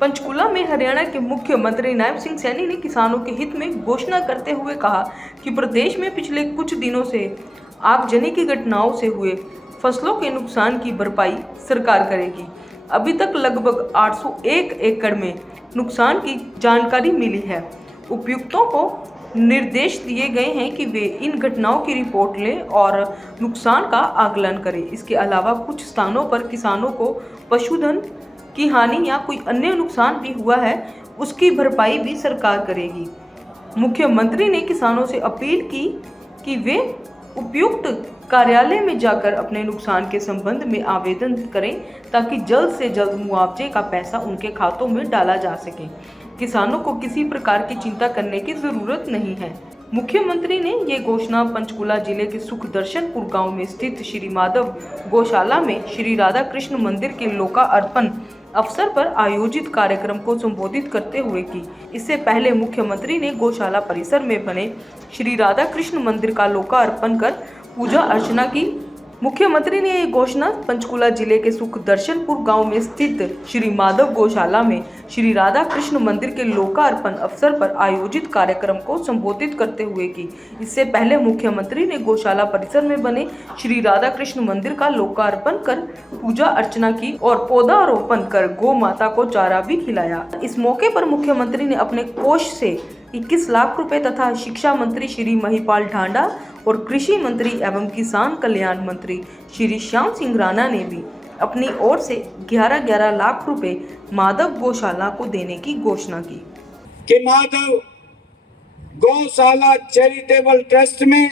पंचकुला में हरियाणा के मुख्यमंत्री नायब सिंह सैनी ने किसानों के हित में घोषणा करते हुए कहा कि प्रदेश में पिछले कुछ दिनों से आगजनी की घटनाओं से हुए फसलों के नुकसान की भरपाई सरकार करेगी। अभी तक लगभग 801 एकड़ में नुकसान की जानकारी मिली है। उपायुक्तों को निर्देश दिए गए हैं कि वे इन घटनाओं की रिपोर्ट लें और नुकसान का आकलन करें। इसके अलावा कुछ स्थानों पर किसानों को पशुधन की हानि या कोई अन्य नुकसान भी हुआ है, उसकी भरपाई भी सरकार करेगी। मुख्यमंत्री ने किसानों से अपील की कि वे उपयुक्त कार्यालय में जाकर अपने नुकसान के संबंध में आवेदन करें ताकि जल्द से जल्द मुआवजे का पैसा उनके खातों में डाला जा सके। किसानों को किसी प्रकार की चिंता करने की जरूरत नहीं है। मुख्यमंत्री ने ये घोषणा पंचकुला जिले के सुखदर्शनपुर गांव में स्थित श्री माधव गौशाला में श्री राधा कृष्ण मंदिर के लोकार्पण अवसर पर आयोजित कार्यक्रम को संबोधित करते हुए की। इससे पहले मुख्यमंत्री ने गौशाला परिसर में बने श्री राधा कृष्ण मंदिर का लोकार्पण कर पूजा अर्चना की। मुख्यमंत्री ने ये घोषणा पंचकुला जिले के सुखदर्शनपुर गांव में स्थित श्री माधव गौशाला में श्री राधा कृष्ण मंदिर के लोकार्पण अवसर पर आयोजित कार्यक्रम को संबोधित करते हुए की। इससे पहले मुख्यमंत्री ने गौशाला परिसर में बने श्री राधा कृष्ण मंदिर का लोकार्पण कर पूजा अर्चना की और पौधारोपण कर गौ माता को चारा भी खिलाया। इस मौके पर मुख्यमंत्री ने अपने कोष से 21 लाख रुपए तथा शिक्षा मंत्री श्री महिपाल ढांडा और कृषि मंत्री एवं किसान कल्याण मंत्री श्री श्याम सिंह राणा ने भी अपनी ओर से 11-11 लाख रुपए माधव गौशाला को देने की घोषणा की। कि माधव गौशाला चैरिटेबल ट्रस्ट में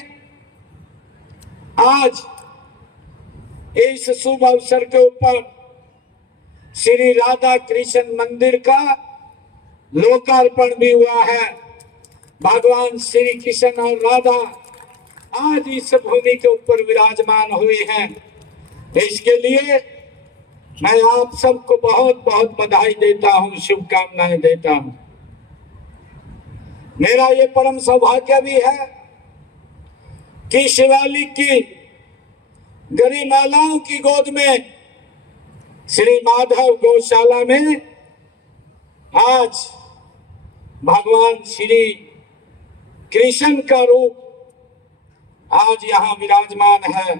आज इस शुभ अवसर के ऊपर श्री राधा कृष्ण मंदिर का लोकार्पण भी हुआ है। भगवान श्री कृष्ण और राधा आज इस भूमि के ऊपर विराजमान हुए हैं। इसके लिए मैं आप सबको बहुत बहुत बधाई देता हूं, शुभकामनाएं देता हूं। मेरा ये परम सौभाग्य भी है कि शिवालिक की गरिमालाओं की गोद में श्री माधव गौशाला में आज भगवान श्री कृष्ण का रूप आज यहाँ विराजमान है।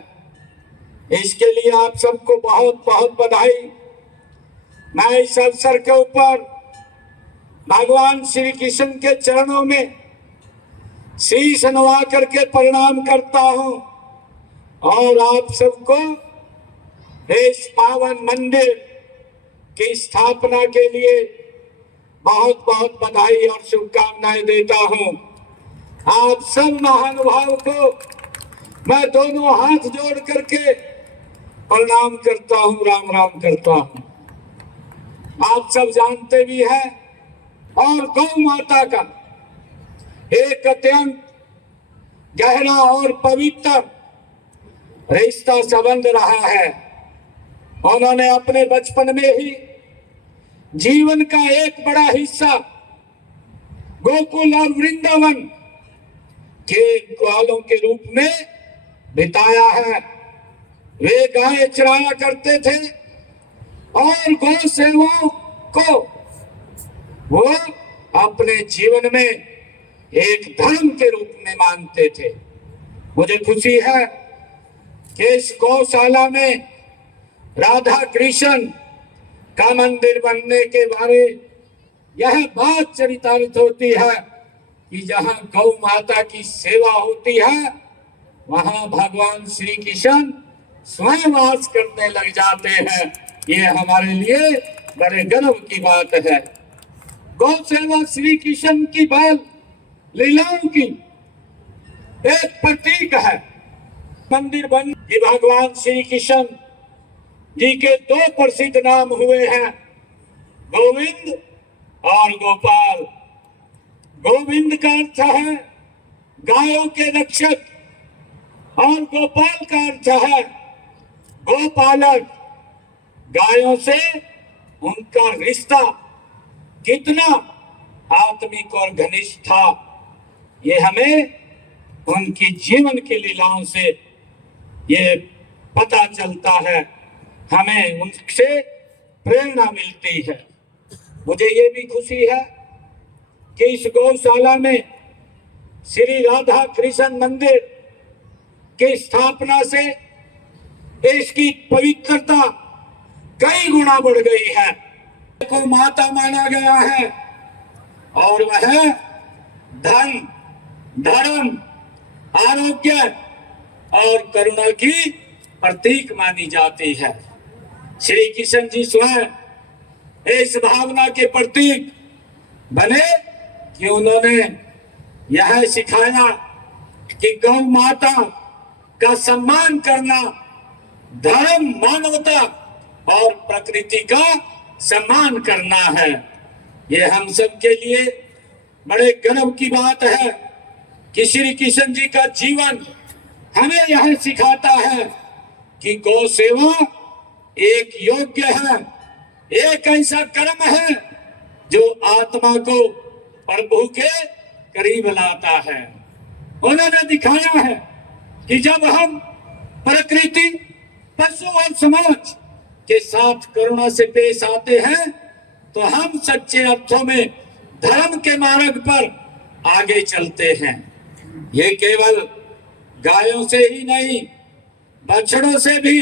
इसके लिए आप सबको बहुत बहुत बधाई। मैं इस अवसर के ऊपर भगवान श्री कृष्ण के चरणों में शीश नवा करके प्रणाम करता हूँ और आप सबको इस पावन मंदिर की स्थापना के लिए बहुत बहुत बधाई और शुभकामनाएं देता हूँ। आप सब महानुभाव को मैं दोनों हाथ जोड़ करके प्रणाम करता हूँ, राम राम करता हूँ। आप सब जानते भी हैं और गौ माता का एक अत्यंत गहरा और पवित्र रिश्ता संबंध रहा है। उन्होंने अपने बचपन में ही जीवन का एक बड़ा हिस्सा गोकुल और वृंदावन के ग्वालों के रूप में बिताया है। वे गाय चराया करते थे और गौ सेवाओं को वो अपने जीवन में एक धर्म के रूप में मानते थे। मुझे खुशी है कि इस गौशाला में राधा कृष्ण का मंदिर बनने के बारे यह बात चरितार्थ होती है कि जहां गौ माता की सेवा होती है वहां भगवान श्री कृष्ण स्वयं वास करने लग जाते हैं। ये हमारे लिए बड़े गर्व की बात है। गौ सेवा श्री कृष्ण की बाल लीलाओं की एक प्रतीक है। मंदिर बन कि भगवान श्री कृष्ण जी के दो प्रसिद्ध नाम हुए हैं, गोविंद और गोपाल। गोविंद का अर्थ है गायों के रक्षक और गोपाल का अर्थ है गोपालक। गायों से उनका रिश्ता कितना आत्मिक और घनिष्ठ था, ये हमें उनकी जीवन की लीलाओं से ये पता चलता है, हमें उनसे प्रेरणा मिलती है। मुझे ये भी खुशी है कि इस गौशाला में श्री राधा कृष्ण मंदिर की स्थापना से इसकी पवित्रता कई गुना बढ़ गई है। को माता माना गया है और वह धन, धर्म, आरोग्य और करुणा की प्रतीक मानी जाती है। श्री कृष्ण जी स्वयं इस भावना के प्रतीक बने कि उन्होंने यह सिखाया कि गौ माता का सम्मान करना धर्म, मानवता और प्रकृति का सम्मान करना है। ये हम सब के लिए बड़े गर्व की बात है कि श्री कृष्ण जी का जीवन हमें यह सिखाता है कि गौ सेवा एक योग्य है, एक ऐसा कर्म है जो आत्मा को प्रभु के करीब लाता है। उन्होंने दिखाया है कि जब हम प्रकृति, पशु और समाज के साथ करुणा से पेश आते हैं तो हम सच्चे अर्थों में धर्म के मार्ग पर आगे चलते हैं। ये केवल गायों से ही नहीं, बछड़ों से भी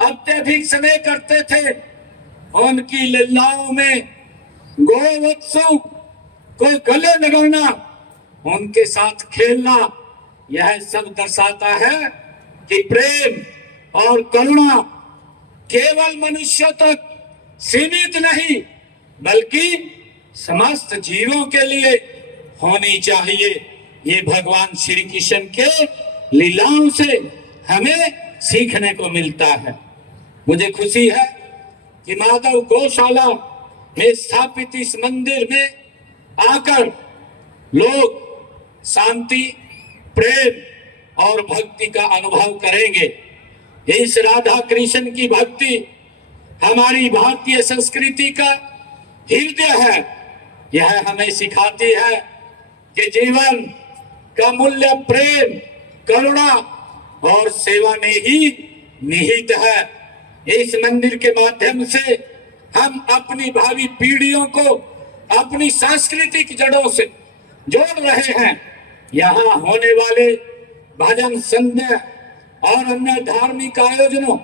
अत्यधिक स्नेह करते थे। उनकी लीलाओं में गोवत्सों को गले लगाना, उनके साथ खेलना, यह सब दर्शाता है कि प्रेम और करुणा केवल मनुष्यों तक सीमित नहीं बल्कि समस्त जीवों के लिए होनी चाहिए। ये भगवान श्री कृष्ण के लीलाओं से हमें सीखने को मिलता है। मुझे खुशी है कि माधव गौशाला में स्थापित इस मंदिर में आकर लोग शांति, प्रेम और भक्ति का अनुभव करेंगे। इस राधा कृष्ण की भक्ति हमारी भारतीय संस्कृति का हृदय है। यह हमें सिखाती है कि जीवन का मूल्य प्रेम, करुणा और सेवा में ही निहित है। इस मंदिर के माध्यम से हम अपनी भावी पीढ़ियों को अपनी सांस्कृतिक जड़ों से जोड़ रहे हैं। यहाँ होने वाले भजन, संध्या और अन्य धार्मिक आयोजनों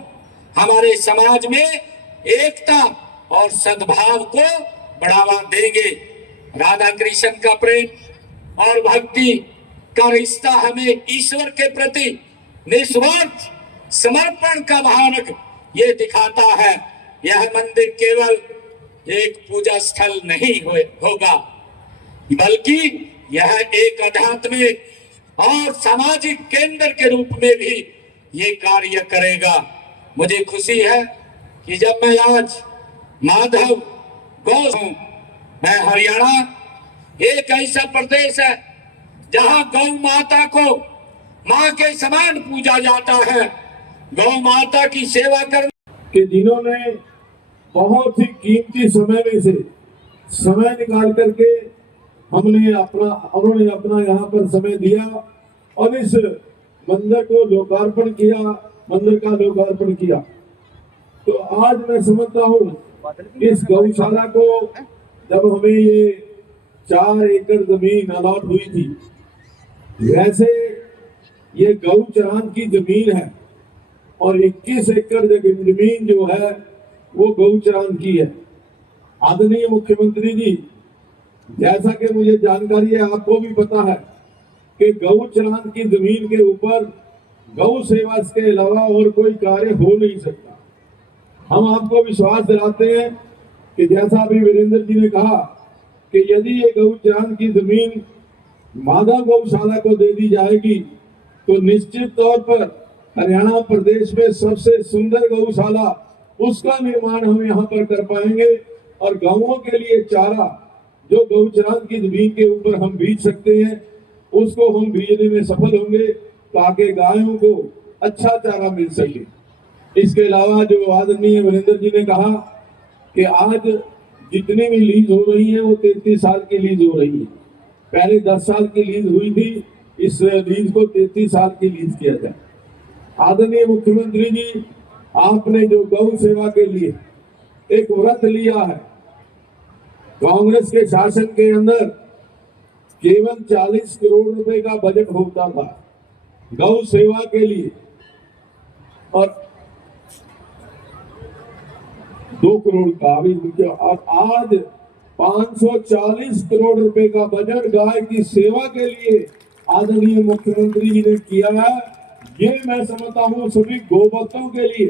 हमारे समाज में एकता और सद्भाव को बढ़ावा देंगे। राधा कृष्ण का प्रेम और भक्ति का रिश्ता हमें ईश्वर के प्रति निस्वार्थ समर्पण का मार्ग ये दिखाता है। यह मंदिर केवल एक पूजा स्थल नहीं होगा बल्कि यह एक आध्यात्मिक और सामाजिक केंद्र के रूप में भी ये कार्य करेगा। मुझे खुशी है कि जब मैं आज माधव गौ हूं, मैं हरियाणा एक ऐसा प्रदेश है जहां गौ माता को मां के समान पूजा जाता है। गौ माता की सेवा करने के जिन्होंने बहुत ही कीमती समय में से समय निकाल करके उन्होंने अपना यहाँ पर समय दिया और इस मंदिर को लोकार्पण किया, मंदिर का लोकार्पण किया। तो आज मैं समझता हूँ इस गौशाला को जब हमें ये 4 एकड़ जमीन अलॉट हुई थी, वैसे ये गौ चरान की जमीन है और 21 एकड़ जमीन जो है वो गौ चरान की है। आदरणीय मुख्यमंत्री जी, जैसा कि मुझे जानकारी है, आपको भी पता है कि गौ चरान की जमीन के ऊपर गौ सेवा के अलावा और कोई कार्य हो नहीं सकता। हम आपको विश्वास दिलाते हैं कि जैसा अभी वीरेंद्र जी ने कहा कि यदि ये गौ चरान की जमीन माधव गौशाला को दे दी जाएगी तो निश्चित तौर पर हरियाणा प्रदेश में सबसे सुंदर गौशाला उसका निर्माण हम यहाँ पर कर पाएंगे और गांवों के लिए चारा जो गौचरान की जमीन के ऊपर हम बीज सकते हैं उसको हम बीजने में सफल होंगे ताकि गायों को अच्छा चारा मिल सके। इसके अलावा जो आदरणीय वीरेंद्र जी ने कहा कि आज जितनी भी लीज हो रही है वो 33 साल की लीज हो रही है। पहले 10 साल की लीज हुई थी, इस लीज को 33 साल की लीज किया जाए। आदरणीय मुख्यमंत्री जी, आपने जो गौ सेवा के लिए एक व्रत लिया है कांग्रेस के शासन के अंदर केवल 40 करोड़ रुपए का बजट होता था गौ सेवा के लिए, और 2 करोड़ का अभी, और आज 540 करोड़ रुपए का बजट गाय की सेवा के लिए आदरणीय मुख्यमंत्री जी ने किया है। ये मैं समझता हूँ सभी गौभक्तों के लिए,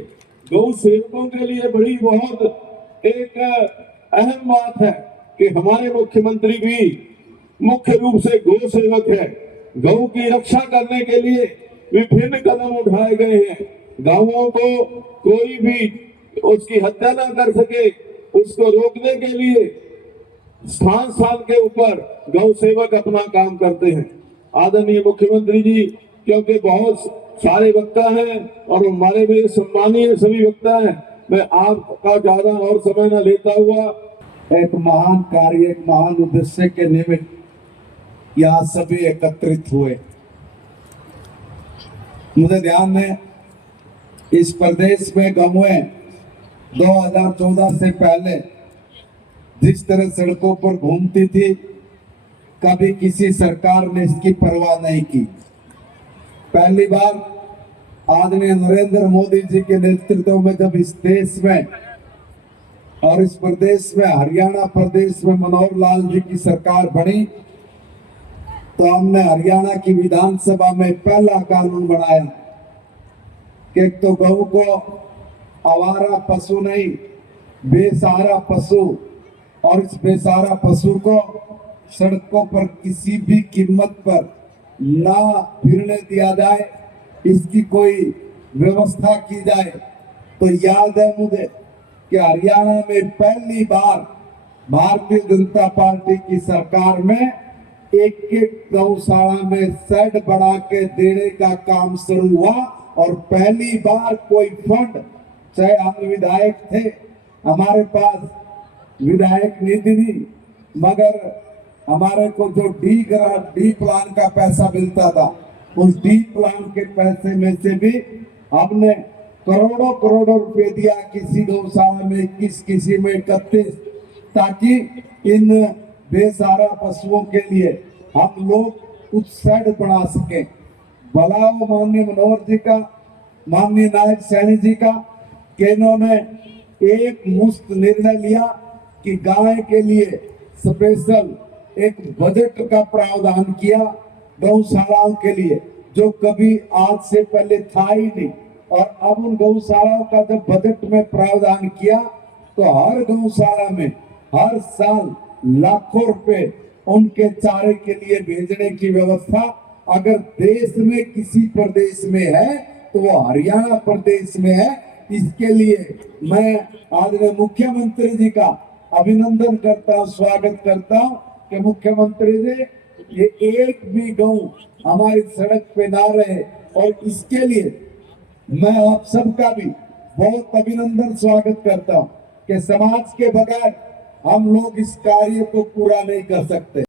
गौ सेवकों के लिए बड़ी बहुत एक अहम बात है कि हमारे मुख्यमंत्री भी मुख्य रूप से गौ सेवक है। गौ की रक्षा करने के लिए विभिन्न कदम उठाए गए हैं। गायों को कोई भी उसकी हत्या न कर सके, उसको रोकने के लिए स्थान स्थान के ऊपर गौ सेवक अपना काम करते हैं। आदरणीय मुख्यमंत्री जी, क्योंकि बहुत सारे वक्ता हैं और हमारे में सम्मानीय सभी वक्ता हैं, मैं आपका ज्यादा और समय न लेता हुआ एक महान कार्य, एक महान उद्देश्य के निमित्त यहाँ सभी एकत्रित हुए। मुझे ध्यान है इस प्रदेश में गौएं 2014 से पहले जिस तरह सड़कों पर घूमती थी, कभी किसी सरकार ने इसकी परवाह नहीं की। पहली बार आदरणीय नरेंद्र मोदी जी के नेतृत्व में जब इस देश में और इस प्रदेश में, हरियाणा प्रदेश में मनोहर लाल जी की सरकार बनी, तो हमने हरियाणा की विधानसभा में पहला कानून बनाया कि एक तो गौ को आवारा पशु नहीं, बेसहारा पशु, और इस बेसहारा पशु को सड़कों पर किसी भी कीमत पर ना फिरने दिया जाए, इसकी कोई व्यवस्था की जाए। तो याद है मुझे कि हरियाणा में पहली बार भारतीय जनता पार्टी की सरकार में एक गौशाला में शेड बना के देने का काम शुरू हुआ, और पहली बार कोई फंड, चाहे हम विधायक थे, हमारे पास विधायक निधि नहीं, मगर हमारे को जो डी प्लान का पैसा मिलता था, उस डी प्लान के पैसे में से भी हमने करोड़ों करोड़ों रुपए दिया, किसी गौशाला में 21, किसी में 31, ताकि इन बेसहारा पशुओं के लिए हम लोग कुछ शेड बना सके। भला वो माननीय मनोहर जी का, माननीय नायक सैनी जी का, कि इन्होंने एक मुश्त निर्णय लिया कि गाय के लिए स्पेशल एक बजट का प्रावधान किया गौशालाओं के लिए, जो कभी आज से पहले था ही नहीं। और अब उन गौशालाओं का जब बजट में प्रावधान किया, तो हर गौशाला में हर साल लाखों रुपए उनके चारे के लिए भेजने की व्यवस्था अगर देश में किसी प्रदेश में है तो वो हरियाणा प्रदेश में है। इसके लिए मैं आदरणीय मुख्यमंत्री जी का अभिनंदन करता हूँ, स्वागत करता हूँ कि मुख्यमंत्री जी, ये एक भी गौ हमारी सड़क पे ना रहे, और इसके लिए मैं आप सबका भी बहुत अभिनंदन स्वागत करता हूँ कि समाज के बगैर हम लोग इस कार्य को पूरा नहीं कर सकते।